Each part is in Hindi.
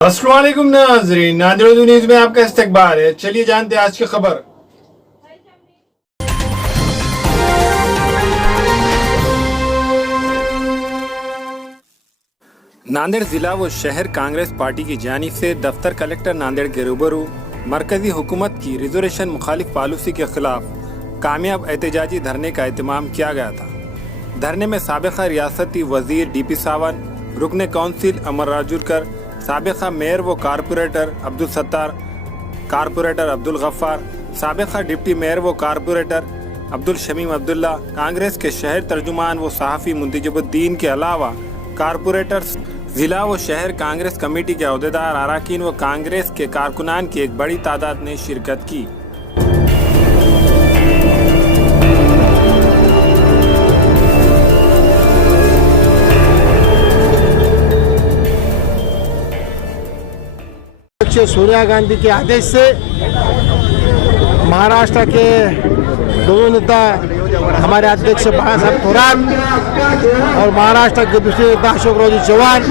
अस्सलाम वालेकुम नाज़रीन, नादिर न्यूज़ में आपका इस्तकबाल है। चलिए जानते हैं आज की खबर। नांदेड़ जिला व शहर कांग्रेस पार्टी की जानिब से दफ्तर कलेक्टर नांदेड़ के रूबरू मरकजी हुकूमत की रिजर्वेशन मुखालिफ पॉलिसी के खिलाफ कामयाब एहतजाजी धरने का एहतमाम किया गया था। धरने में साबिक़ा रियासती वजीर DP सावन, रुकन काउंसिल अमर राजूरकर, साबिक़ा मेयर व कारपोरेटर अब्दुल सत्तार, कारपोरेटर अब्दुल गफ्फार, साबिक़ा डिप्टी मेयर व कारपोरेटर अब्दुल शमीम अब्दुल्ला, कांग्रेस के शहर तर्जुमान व सहाफ़ी मुंतजबुद्दीन के अलावा कारपोरेटर्स, जिला व शहर कांग्रेस कमेटी के अहदेदार, अरकान व कांग्रेस के कारकुनान की एक बड़ी तादाद ने शिरकत की। सोनिया गांधी के आदेश से महाराष्ट्र के दोनों नेता, हमारे अध्यक्ष बाला साहब थोरात और महाराष्ट्र के दूसरे नेता अशोकराव चव्हाण,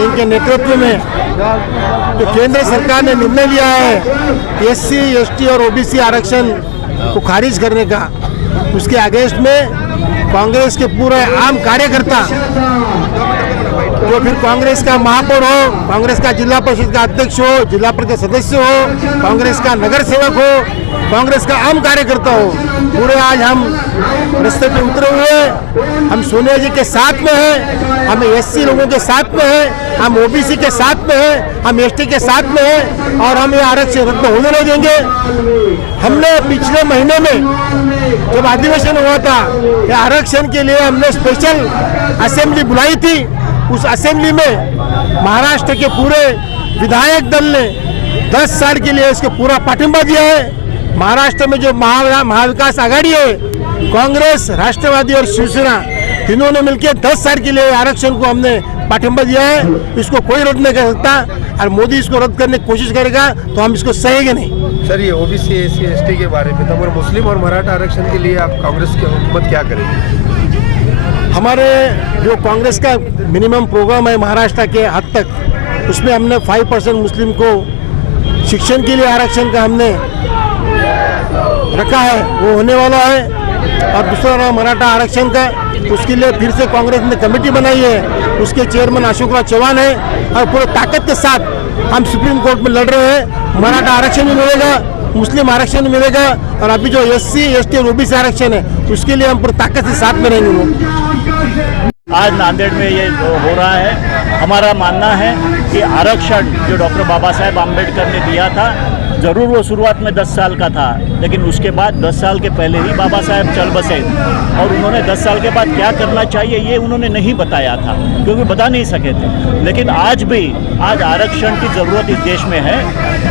इनके नेतृत्व में जो केंद्र सरकार ने निर्णय लिया है SC, ST और OBC आरक्षण को खारिज करने का, उसके अगेंस्ट में कांग्रेस के पूरे आम कार्यकर्ता, जो फिर कांग्रेस का महापौर हो, कांग्रेस का जिला परिषद का अध्यक्ष हो, जिला परिषद सदस्य हो, कांग्रेस का नगर सेवक हो, कांग्रेस का आम कार्यकर्ता हो, पूरे आज हम रास्ते पे उतरे हुए। हम सोनिया जी के साथ में हैं, हम SC लोगों के साथ में हैं, हम OBC के साथ में हैं, हम ST के साथ में हैं और हम ये आरक्षण रद्द होने नहीं देंगे। हमने पिछले महीने में जब अधिवेशन हुआ था, ये आरक्षण के लिए हमने स्पेशल असेंबली बुलाई थी। उस असेंबली में महाराष्ट्र के पूरे विधायक दल ने 10 साल के लिए इसको पूरा पाठिंबा दिया है। महाराष्ट्र में जो महाविकास आघाड़ी है, कांग्रेस, राष्ट्रवादी और शिवसेना, तीनों ने मिलकर 10 साल के लिए आरक्षण को हमने पाठिंबा दिया है। इसको कोई रद्द नहीं कर सकता और मोदी इसको रद्द करने की कोशिश करेगा तो हम इसको सहेंगे नहीं। सर, ये OBC, SC, ST के बारे में, तो मुस्लिम और मराठा आरक्षण के लिए आप कांग्रेस की हुकूमत क्या करेगी? हमारे जो कांग्रेस का मिनिमम प्रोग्राम है महाराष्ट्र के हद तक, उसमें हमने 5% मुस्लिम को शिक्षण के लिए आरक्षण का हमने रखा है, वो होने वाला है। और दूसरा रहा मराठा आरक्षण का, उसके लिए फिर से कांग्रेस ने कमेटी बनाई है, उसके चेयरमैन अशोकराव चव्हाण है और पूरे ताकत के साथ हम सुप्रीम कोर्ट में लड़ रहे हैं। मराठा आरक्षण भी मिलेगा, मुस्लिम आरक्षण मिलेगा और अभी जो SC, ST और OBC आरक्षण है उसके लिए हम पूरी ताकत से साथ में रहेंगे। आज नांदेड़ में ये हो रहा है, हमारा मानना है कि आरक्षण जो डॉक्टर बाबा साहेब आम्बेडकर ने दिया था, ज़रूर वो शुरुआत में 10 साल का था, लेकिन उसके बाद 10 साल के पहले ही बाबा साहेब चल बसे और उन्होंने 10 साल के बाद क्या करना चाहिए ये उन्होंने नहीं बताया था, क्योंकि बता नहीं सके थे। लेकिन आज आरक्षण की ज़रूरत इस देश में है।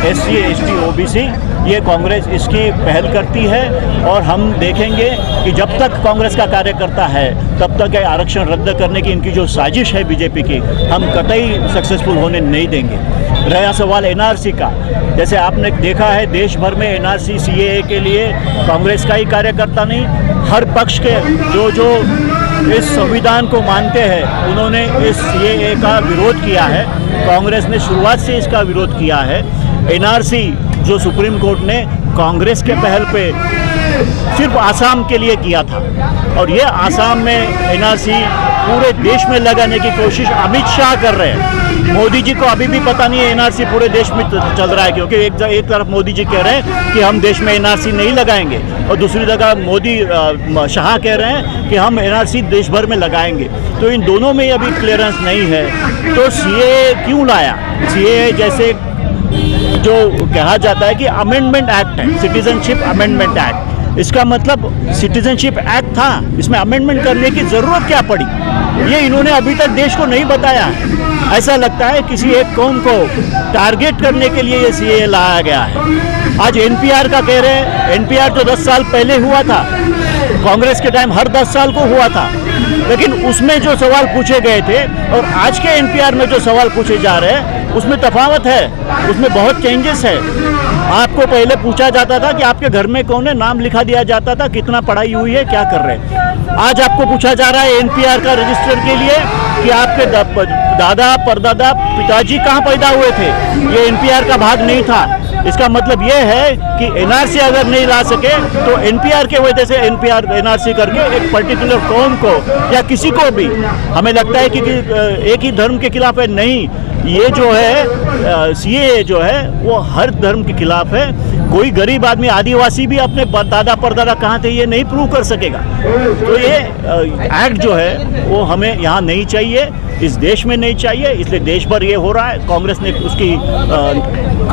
SC, ST, OBC ये कांग्रेस इसकी पहल करती है और हम देखेंगे कि जब तक कांग्रेस का कार्यकर्ता है तब तक आरक्षण रद्द करने की इनकी जो साजिश है बीजेपी की, हम कतई सक्सेसफुल होने नहीं देंगे। रहा सवाल NRC का, जैसे आपने देखा है देश भर में NRC CAA के लिए कांग्रेस का ही कार्यकर्ता नहीं, हर पक्ष के जो इस संविधान को मानते हैं उन्होंने इस CAA का विरोध किया है। कांग्रेस ने शुरुआत से इसका विरोध किया है। NRC जो सुप्रीम कोर्ट ने कांग्रेस के पहल पे सिर्फ आसाम के लिए किया था और ये आसाम में NRC पूरे देश में लगाने की कोशिश अमित शाह कर रहे हैं। मोदी जी को अभी भी पता नहीं है NRC पूरे देश में चल रहा है, क्योंकि एक तरफ मोदी जी कह रहे हैं कि हम देश में NRC नहीं लगाएंगे और दूसरी जगह मोदी शाह कह रहे हैं कि हम NRC देश भर में लगाएंगे। तो इन दोनों में अभी क्लियरेंस नहीं है, तो CAA क्यों लाया? CAA जैसे जो कहा जाता है कि अमेंडमेंट एक्ट है, सिटीजनशिप अमेंडमेंट एक्ट, इसका मतलब सिटीजनशिप एक्ट था, इसमें अमेंडमेंट करने की ज़रूरत क्या पड़ी? ये इन्होंने अभी तक देश को नहीं बताया है। ऐसा लगता है किसी एक कौम को टारगेट करने के लिए ये CAA लाया गया है। आज NPR का कह रहे हैं, NPR जो 10 साल पहले हुआ था, कांग्रेस के टाइम हर 10 साल को हुआ था, लेकिन उसमें जो सवाल पूछे गए थे और आज के एनपीआर में जो सवाल पूछे जा रहे हैं उसमें तफावत है, उसमें बहुत चेंजेस है। आपको पहले पूछा जाता था कि आपके घर में कौन है, नाम लिखा दिया जाता था, कितना पढ़ाई हुई है, क्या कर रहे हैं। आज आपको पूछा जा रहा है एनपीआर का रजिस्टर के लिए कि आपके दादा परदादा पिताजी कहाँ पैदा हुए थे, ये एनपीआर का भाग नहीं था। इसका मतलब ये है कि एनआरसी अगर नहीं ला सके तो एनपीआर के वजह से एनआरसी करके एक पर्टिकुलर कौम को या किसी को भी, हमें लगता है कि एक ही धर्म के खिलाफ है, नहीं, ये जो है सीएए जो है वो हर धर्म के खिलाफ है। कोई गरीब आदमी, आदिवासी भी अपने दादा परदादा कहाँ थे ये नहीं प्रूव कर सकेगा। तो ये एक्ट जो है वो हमें यहाँ नहीं चाहिए, इस देश में नहीं चाहिए, इसलिए देश भर ये हो रहा है। कांग्रेस ने उसकी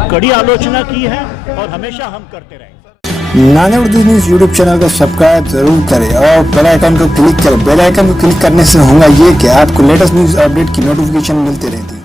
कड़ी आलोचना की है और हमेशा हम करते रहेंगे। Nanded Urdu news YouTube channel को सब्सक्राइब जरूर करें और बेल आइकन को क्लिक करें। बेल आइकन को क्लिक करने से होगा ये कि आपको लेटेस्ट न्यूज़ अपडेट की नोटिफिकेशन मिलती रहती है।